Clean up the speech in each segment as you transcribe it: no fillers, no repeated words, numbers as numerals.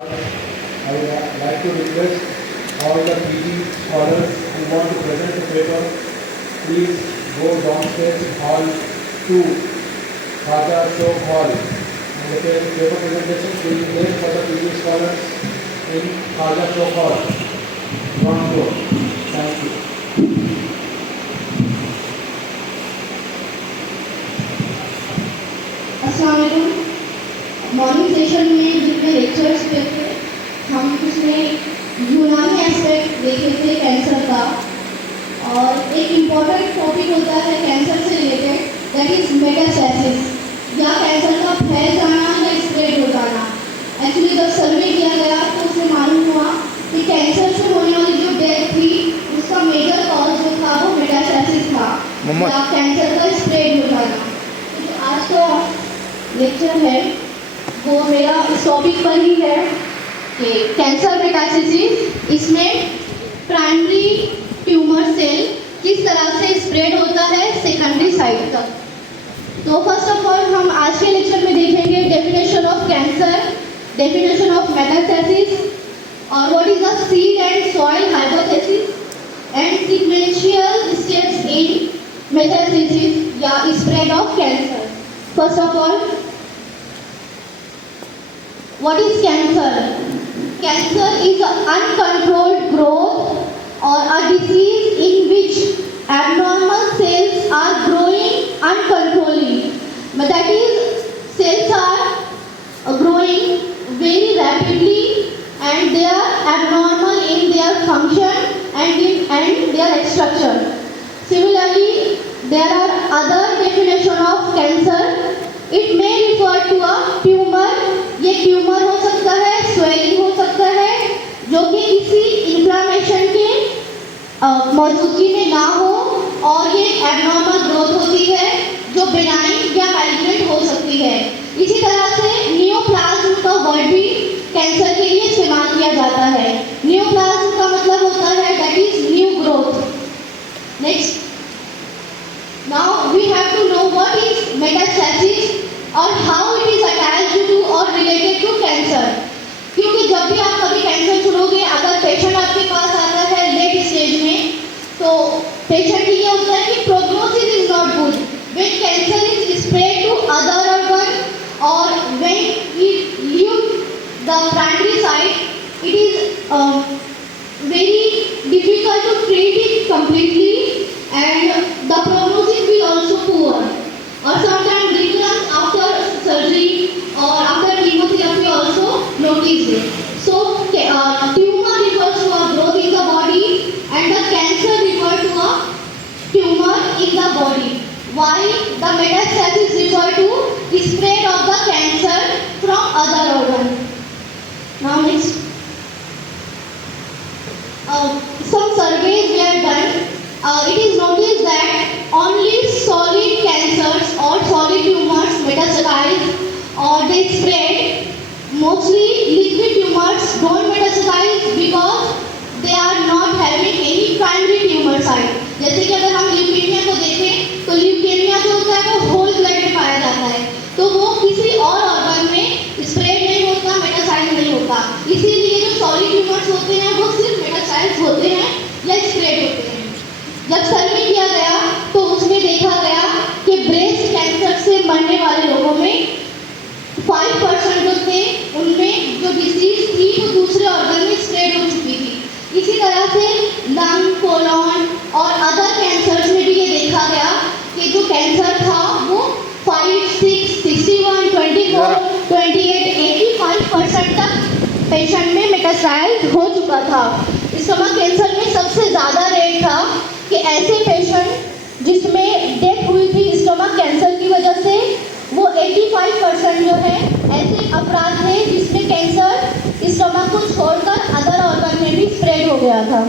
I would like to request all the PG scholars who want to present the paper, please go downstairs in hall 2, Khaja Shok Hall. And the paper presentation will be made for the PG scholars in Khaja Shok Hall, ground floor. Thank you. अस्सलाम वालेकुम। Morning session में जितने lectures थे हम उसमें यूनानी aspect देखे थे कैंसर का, और एक इम्पॉर्टेंट टॉपिक होता है कैंसर से रिलेटेड, दैट इज मेटास्टेसिस, या कैंसर का फैल जाना या स्प्रेड हो जाना। एक्चुअली जब सर्वे किया गया तो उसमें मालूम हुआ कि कैंसर से होने वाली जो डेथ थी उसका मेजर कॉज जो था वो मेटास्टेसिस था, या कैंसर का स्प्रेड हो जाना। तो आज का लेक्चर है वो मेरा इस टॉपिक पर ही है कि कैंसर मेटास्टेसिस, इसमें प्राइमरी ट्यूमर सेल किस तरह से स्प्रेड होता है सेकेंडरी साइड तक। तो फर्स्ट ऑफ ऑल हम आज के लेक्चर में देखेंगे definition of cancer, definition of metastasis, और what is the seed and soil hypothesis and sequential steps in metastasis या spread of cancer. First of all, what is cancer? Cancer is an uncontrolled growth or a disease in which abnormal cells are growing uncontrollably. But that is, cells are growing very rapidly and they are abnormal in their function and their structure. Similarly, there are other definition of cancer. It may refer to a tumor. ये tumour हो सकता है, swelling हो सकता है, जो कि किसी इन्फ्लामेशन के मौजूदगी में ना हो, और ये एबनॉर्मल ग्रोथ होती है जो बिनाइन या मैलिग्नेंट हो सकती है। इसी तरह से नियोप्लाज्म का वर्ड भी कैंसर के लिए इस्तेमाल किया जाता है। नियोप्लाज्म का मतलब होता है that is new growth. Next, now we have to know what is metastasis और how it is attached to और रिलेटेड टू कैंसर। क्योंकि जब भी आप कभी कैंसर सुनोगे, अगर पेशेंट आपके पास आता है लेट स्टेज में, तो पेशेंट ये होता है कि prognosis is not good when cancer is spread to other organ, और when it leave the primary site it is very difficult to treat it completely and the prognosis will also poor, और sometimes recurrence after surgery or after chemotherapy also noticed. So tumor refers to a growth in the body and the cancer refers to a tumor in the body. Why the metastasis refer to spread of the cancer from other organ. Now next, some surveys were done. It is noticed that only solid cancers or solid tumors metastasize or they spread. Mostly liquid tumors don't metastasize because they are not having any primary tumor site. जैसे कि अगर हम leukaemia को देखें तो leukaemia जो होता है वो होल ब्लड में पाया जाता है, तो वो किसी और ऑर्गन में स्प्रेड नहीं होता, मेटासाइज नहीं होता। इसीलिए जो सॉलिड ट्यूमर्स होते हैं वो सिर्फ मेटासाइज होते हैं या स्प्रेड होते हैं। जब सर्वे किया गया तो उसमें देखा गया कि ब्रेस्ट कैंसर से मरने वाले लोगों में 5% जो थे उनमें जो डिजीज थी वो दूसरे ऑर्गन में स्प्रेड हो चुकी थी। इसी तरह से लंग, कोलन और अदर कैंसर्स में भी ये देखा गया कि जो कैंसर था वो 5, 6, 61, 24, 28, 85% तक पेशेंट में मेटास्टासाइज हो चुका था। स्टमक कैंसर में सबसे ज़्यादा रेट था कि ऐसे पेशेंट जिसमें डेथ हुई थी स्टमक कैंसर की वजह से, वो 85% जो है ऐसे अपराध थे जिसमें कैंसर स्टमक को छोड़कर अदर ऑर्गन में भी स्प्रेड हो गया था।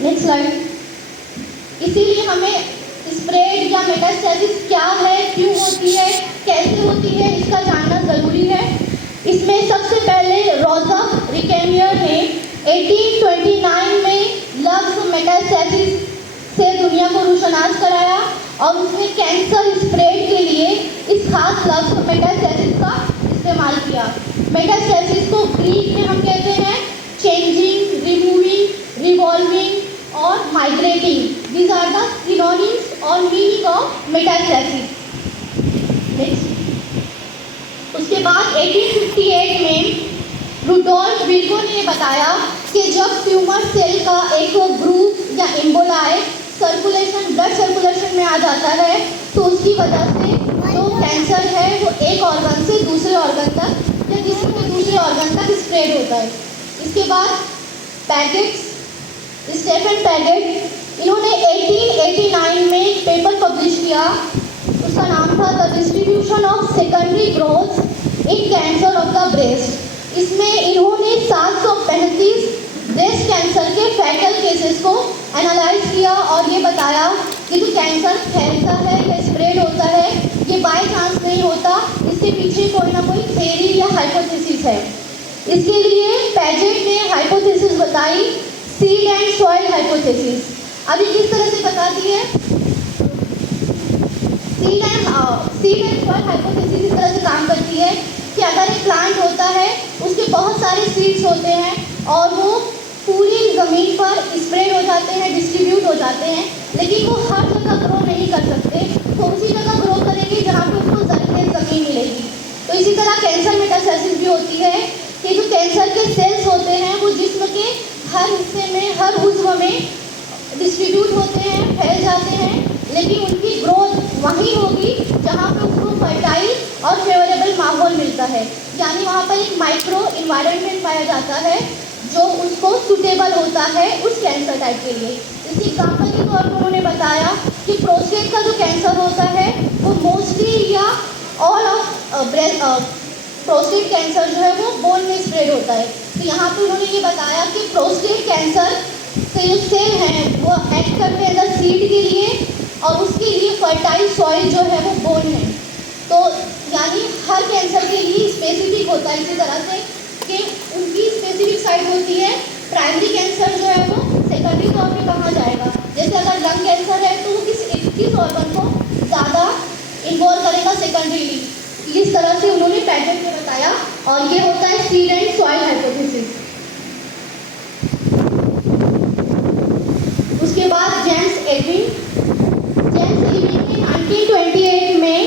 Next slide. इसीलिए हमें स्प्रेड या मेटास्टेसिस क्या है, क्यों होती है, कैसे होती है, इसका जानना ज़रूरी है। इसमें सबसे पहले रोज़फ रिकेमियर ने 1829 में लफ्ज़ मेटास्टेसिस से दुनिया को रोशनास कराया, और उसने कैंसर स्प्रेड के लिए इस खास लफ्ज़ मेटास्टेसिस का इस्तेमाल किया। मेटास्टेसिस को ग्रीक रुडोल्फ विर्गो ने बताया कि जब ट्यूमर सेल का एक ग्रुप या एम्बोलाई सर्कुलेशन ब्लड सर्कुलेशन में आ जाता है तो उसकी वजह से जो कैंसर है वो एक ऑर्गन से दूसरे ऑर्गन तक या किसी के दूसरे ऑर्गन तक स्प्रेड होता है। इसके बाद पैगेट, स्टेफन पैगेट, इन्होंने 1889 में एक पेपर पब्लिश किया, उसका नाम था the distribution of secondary growth in cancer of the breast. इसमें इन्होंने 735 ब्रेस्ट कैंसर के फैटल केसेस को एनालाइज किया और ये बताया कि जो कैंसर फैलता है या स्प्रेड होता है ये बाय चांस नहीं होता, इसके पीछे कोई ना कोई थ्योरी या हाइपोथेसिस है। इसके लिए पैजेट ने हाइपोथेसिस बताई, सीड एंड सॉइल हाइपोथेसिस। अभी किस तरह से बताती है? सीड एंड सॉइल हाइपोथेसिस इस तरह से काम करती है कि अगर एक प्लांट होता है उसके बहुत सारे सीड्स होते हैं और वो पूरी ज़मीन पर स्प्रेड हो जाते हैं, डिस्ट्रीब्यूट हो जाते हैं, लेकिन वो हर जगह ग्रो नहीं कर सकते, तो उसी जगह ग्रो करेंगे जहाँ पे उसको ज़मीन मिलेगी। तो इसी तरह कैंसर मेटास्टेसिस भी होती है कि जो कैंसर के सेल्स होते हैं वो जिस्म के हर हिस्से में, हर उज़्व में डिस्ट्रीब्यूट होते हैं, फैल जाते हैं, लेकिन उनकी ग्रोथ वहीं होगी जहाँ पे उसको फर्टाइल और फेवरेबल माहौल मिलता है, यानी वहाँ पर एक माइक्रो इन्वायरमेंट पाया जाता है जो उसको सुटेबल होता है उस कैंसर टाइप के लिए। इस एग्जाम्पल के तौर पर उन्होंने बताया कि प्रोस्टेट का जो कैंसर होता है वो मोस्टली या ऑल ऑफ प्रोस्टेट कैंसर जो है वो बोन में स्प्रेड होता है। तो यहाँ पे उन्होंने ये बताया कि प्रोस्टेट कैंसर से जो सेल हैं वो एक्ट करते हैं द सीड के लिए और उसके लिए फर्टाइल सॉइल जो है वो बोन है। तो यानी हर कैंसर के लिए स्पेसिफिक होता है, इसी तरह से कि उनकी स्पेसिफिक साइट होती है। प्राइमरी कैंसर जो है वो सेकेंडरी तौर पे कहा जाएगा, जैसे अगर लंग कैंसर है तो वो किस ऑर्गन को ज़्यादा इन्वॉल्व करेगा सेकेंडरीली, इस तरह से उन्होंने पैजेट में बताया। और ये होता है सीड एंड सॉइल हाइपोथेसिस। उसके बाद जेम्स एडविन ने 1928 में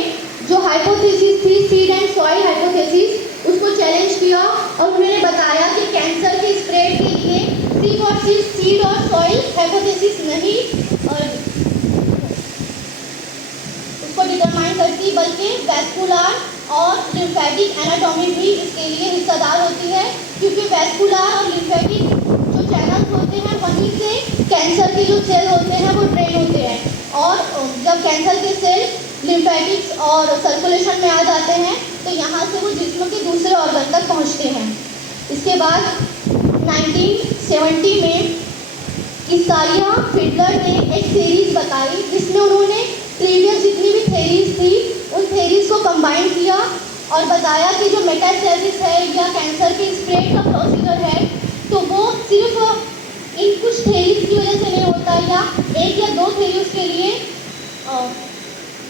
जो हाइपोथेसिस थी सीड एंड सॉइल हाइपोथेसिस उसको चैलेंज किया और उन्होंने बताया कि कैंसर के स्प्रेड के लिए सिर्फ और सिर्फ सीड और सॉइल हाइपोथेसिस नहीं और उसको डिटरमाइन करती बल्कि वैस्कुलर और लिम्फेटिक एनाटॉमी भी इसके लिए हिस्सेदार होती है, क्योंकि वैस्कुलर और लिम्फेटिक जो चैनल्स होते हैं वहीं से कैंसर के जो सेल होते हैं वो ड्रेन होते हैं और जब कैंसर के सेल लिम्फेटिक्स और सर्कुलेशन में आ जाते हैं तो यहाँ से वो जिस्म के दूसरे ऑर्गन तक पहुँचते हैं। इसके बाद 1970 में इसारिया फिडलर ने एक सीरीज़ बताई जिसमें उन्होंने प्रीवियस जितनी भी थेरीज थी उन थेरीज को कंबाइन किया और बताया कि जो मेटास्टेसिस है या कैंसर के स्प्रेड का प्रोसीजर है तो वो सिर्फ इन कुछ थेरीज की वजह से नहीं होता या एक या दो थेरीज के लिए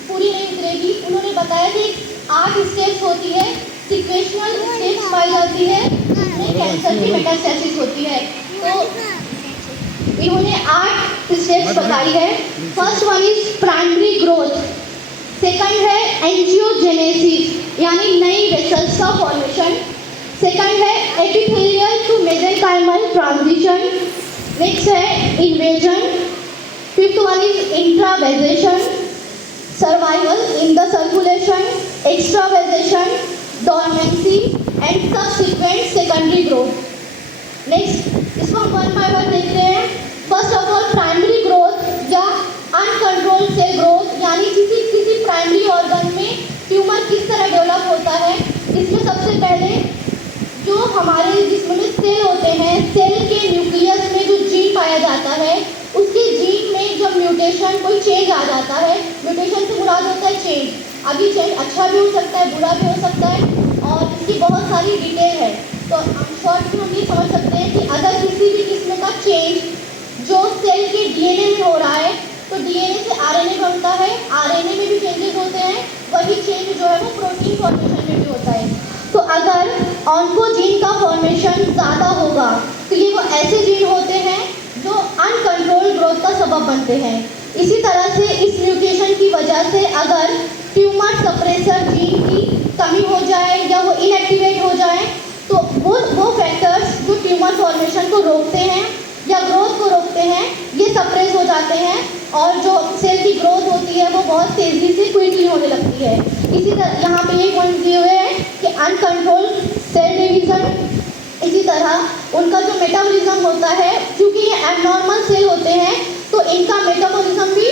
पूरी नहीं उतरेगी। उन्होंने बताया कि 8 स्टेप्स होती है, सिक्वेशनल स्टेप्स पाई जाती है जिसमें कैंसर की मेटास्टेसिस होती है। तो इन्होंने 8 स्टेप्स बताई है। First one is primary growth, second है एंजियोजेनेसिस यानी नई वेसल्स का फॉर्मेशन, सेकंड है epithelial to mesenchymal transition, next है invasion, fifth one is intravasation, survival in the circulation, extravasation, dormancy and subsequent secondary growth. Next इसको हम one by one देखते हैं। First of all primary growth या uncontrolled cell growth यानी किसी primary organ में tumour किस तरह डेवलप होता है। इसमें सबसे पहले जो हमारे जिस्म में सेल होते हैं, सेल के न्यूक्लियस में जो जीन पाया जाता है उसके जीन में जब म्यूटेशन कोई चेंज आ जाता है, म्यूटेशन से मुराद होता है चेंज। अभी चेंज अच्छा भी हो सकता है, बुरा भी हो सकता है और इसकी बहुत सारी डिटेल है। तो शॉर्ट में हम ये समझ सकते हैं कि अगर किसी भी किस्म का चेंज जो सेल के डीएनए में हो रहा है तो डीएनए से आरएनए बनता है, आरएनए में भी चेंजेस होते हैं, वही चेंज जो है वो प्रोटीन फॉर्मेशन में भी होता है। तो अगर ऑन्कोजीन का फॉर्मेशन ज़्यादा होगा तो ये वो ऐसे जीन होते हैं जो अनकंट्रोल्ड ग्रोथ का सबब बनते हैं। इसी तरह से इस म्यूटेशन की वजह से अगर ट्यूमर सप्रेसर जीन की कमी हो जाए या वो इनएक्टिवेट हो जाए तो वो फैक्टर ट्यूमर फॉर्मेशन को रोकते हैं या ग्रोथ को रोकते हैं, ये सप्रेस हो जाते हैं और जो सेल की ग्रोथ होती है वो बहुत तेज़ी से क्विकली होने लगती है। इसी तरह यहाँ पे ये पॉइंट दिए हुए हैं कि अनकंट्रोल्ड सेल डिवीज़न, इसी तरह उनका जो मेटाबॉलिज्म होता है, क्योंकि ये एबनॉर्मल सेल होते हैं तो इनका मेटाबॉलिज्म भी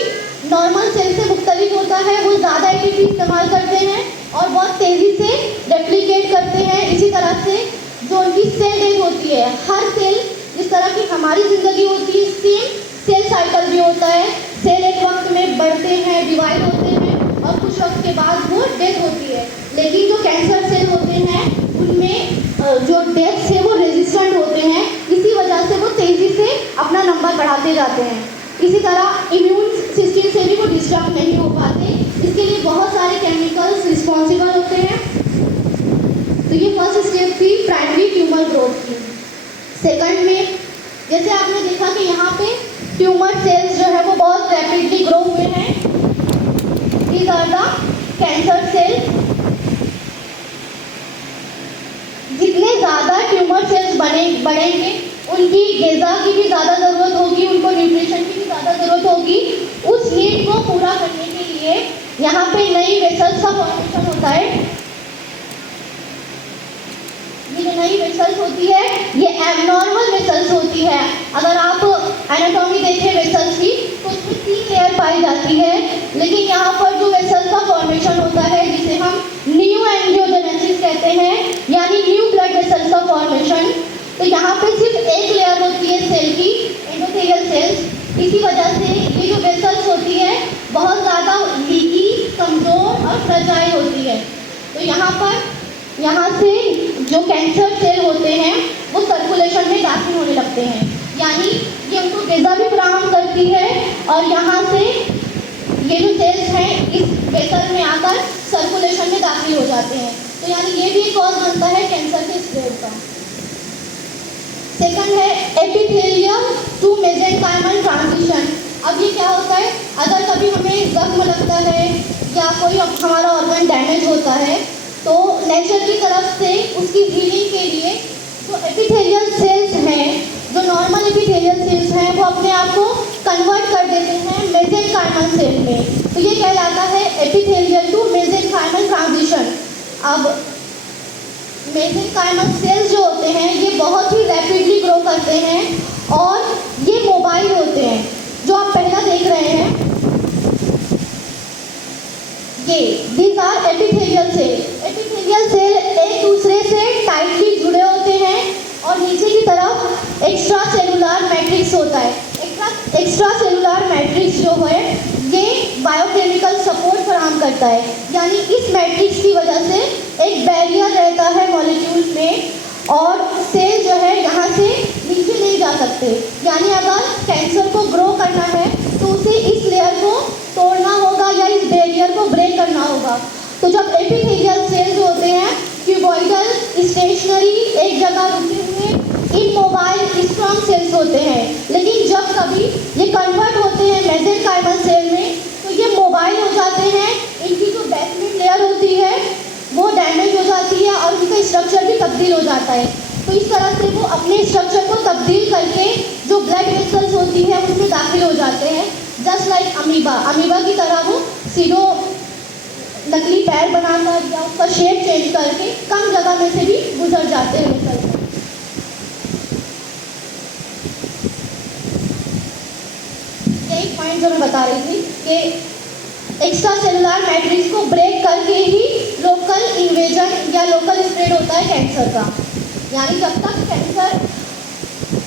नॉर्मल सेल से मुख्तलिफ होता है। वो ज़्यादा एटीपी इस्तेमाल करते हैं और बहुत तेज़ी से रेप्लिकेट करते हैं। इसी तरह से जो उनकी सेल डेथ होती है, हर सेल जिस तरह की हमारी ज़िंदगी होती है, सेम सेल साइकिल भी होता है। सेल एक वक्त में बढ़ते हैं, डिवाइड होते हैं और कुछ वक्त के बाद वो डेथ होती है। लेकिन जो कैंसर सेल होते हैं उनमें जो डेथ से वो रेजिस्टेंट होते हैं, इसी वजह से वो तेज़ी से अपना नंबर बढ़ाते जाते हैं। इसी तरह इम्यून सिस्टम से भी वो डिस्टर्ब नहीं हो पाते। इसके लिए बहुत सारे केमिकल्स रिस्पॉन्सिबल होते हैं। तो ये फर्स्ट स्टेप थी प्राइमरी ट्यूमर ग्रोथ की। सेकंड में जैसे आपने देखा कि यहाँ पे ट्यूमर सेल्स जो है वो बहुत रैपिडली ग्रो हुए हैं। These are the cancer cells. जितने ज़्यादा ट्यूमर सेल्स बढ़ेंगे उनकी ग़िज़ा की भी ज़्यादा ज़रूरत होगी, उनको न्यूट्रिशन की भी ज़्यादा ज़रूरत होगी। उस नीड को पूरा करने के लिए यहाँ पे नई वेसल्स का फॉर्मेशन होता है। ये जो नई वेसल्स होती है ये एबनॉर्मल वेसल्स होती है। अगर आप एनाटॉमी देखें वेसल्स की तो उसमें 3 लेयर पाई जाती है, लेकिन यहाँ पर जो वेसल्स का फॉर्मेशन होता है जिसे हम न्यू एंजियोजेनेसिस कहते हैं, यानी न्यू ब्लड वेसल्स का फॉर्मेशन, तो यहाँ पे सिर्फ एक लेयर होती है सेल की, एंडोथेलियल सेल्स। इसी वजह से ये जो वेसल्स होती है बहुत ज़्यादा लीकी, कमज़ोर और फ्रेजाइल होती है। तो यहाँ से जो कैंसर सेल होते हैं वो सर्कुलेशन में दाखिल होने लगते हैं, यानी ये उनको ग़िज़ा भी फराहम करती है और यहाँ से ये जो सेल्स हैं इस वेसल में आकर सर्कुलेशन में दाखिल हो जाते हैं। तो यानी ये भी एक कॉज बनता है कैंसर के स्प्रेड का। सेकंड है एपिथेलियम टू मेसेंकाइमल ट्रांजिशन। अब ये क्या होता है, अगर कभी हमें जख्म लगता है या कोई हमारा ऑर्गन डैमेज होता है तो नेचर की तरफ से उसकी हीलिंग के लिए जो एपिथेलियल सेल्स हैं, जो नॉर्मल एपिथेलियल सेल्स हैं, वो अपने आप को कन्वर्ट कर देते हैं मेसेंकाइमल सेल में। तो ये कहलाता है एपिथेलियल टू मेसेंकाइमल ट्रांजिशन। अब मेसेंकाइमल सेल्स जो होते हैं ये बहुत ही रैपिडली ग्रो करते हैं और ये मोबाइल होते हैं। जो आप पहला देख रहे हैं ये these are epithelial cell. Epithelial cell एक दूसरे से टाइटली जुड़े होते हैं और नीचे की तरफ एक्स्ट्रा सेलुलर मैट्रिक्स होता है। एक्स्ट्रा सेलुलर मैट्रिक्स जो है ये बायोकेमिकल सपोर्ट फराहम करता है, यानी इस मैट्रिक्स की वजह से एक बैरियर रहता है मॉलिक्यूल में और सेल जो है यहाँ से नीचे नहीं जा सकते। यानी अगर कैंसर को ग्रो करना है तो उसे इस लेयर को तोड़ना होगा या इस बैरियर को ब्रेक करना होगा। तो जब एपिथेलियल सेल्स होते हैं क्यूबॉइडल, स्टेशनरी, एक जगह रुके हुए, इमोबाइल स्ट्रॉन्ग सेल्स होते हैं। लेकिन जब कभी ये कन्वर्ट होते हैं मेसेंकाइमल सेल में तो ये मोबाइल हो जाते हैं। इनकी जो बेसमेंट लेयर होती है वो डैमेज हो जाती है और उनका स्ट्रक्चर भी तब्दील हो जाता है। तो इस तरह से वो अपने स्ट्रक्चर को तब्दील करके जो ब्लड वेसल्स होती है उसमें दाखिल हो जाते हैं, जस्ट लाइक अमीबा की तरह वो सीधो नकली पैर बनाकर या उसका शेप चेंज करके कम जगह में से भी गुजर जाते हैं वेसल। यही पॉइंट जो मैं बता रही थी कि एक्स्ट्रा सेलुलर मैट्रिक्स को ब्रेक करके ही लोकल इन्वेजन या लोकल स्प्रेड होता है कैंसर का। यानी जब तक कैंसर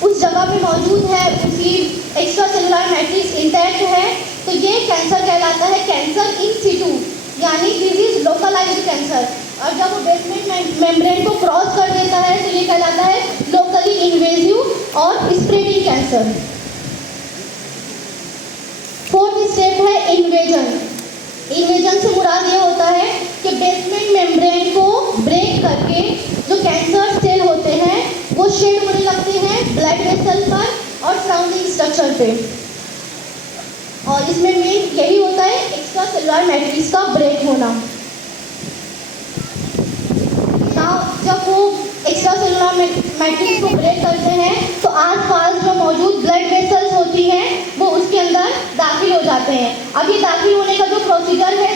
उस जगह पे मौजूद है, उसकी एक्स्ट्रा सेलुलर मैट्रिक्स इंटैक्ट है, तो ये कैंसर कहलाता है कैंसर इन सिटू, यानी दिस इज लोकलाइज्ड कैंसर। और जब वो बेसमेंट मेम्ब्रेन को क्रॉस कर देता है तो ये कहलाता है लोकली इन्वेजिव और स्प्रेडिंग कैंसर। फोर्थ स्टेप है इन्वेजन। इन्वेजन से मुराद ये होता है कि बेसमेंट मेम्ब्रेन को ब्रेक करके जो कैंसर सेल होते हैं वो शेड होने लगते हैं ब्लड वेसल पर और सराउंडिंग स्ट्रक्चर पे, और इसमें मेन यही होता है एक्स्ट्रा सेलुलर मैट्रिक्स का ब्रेक होना। जब वो एक्स्ट्रा सेलुलर मैट्रिक्स को ब्रेक करते हैं तो आसपास जो मौजूद ब्लड वेसल्स होती हैं वो उसके अंदर दाखिल हो जाते हैं। अब ये दाखिल होने का जो प्रोसीजर है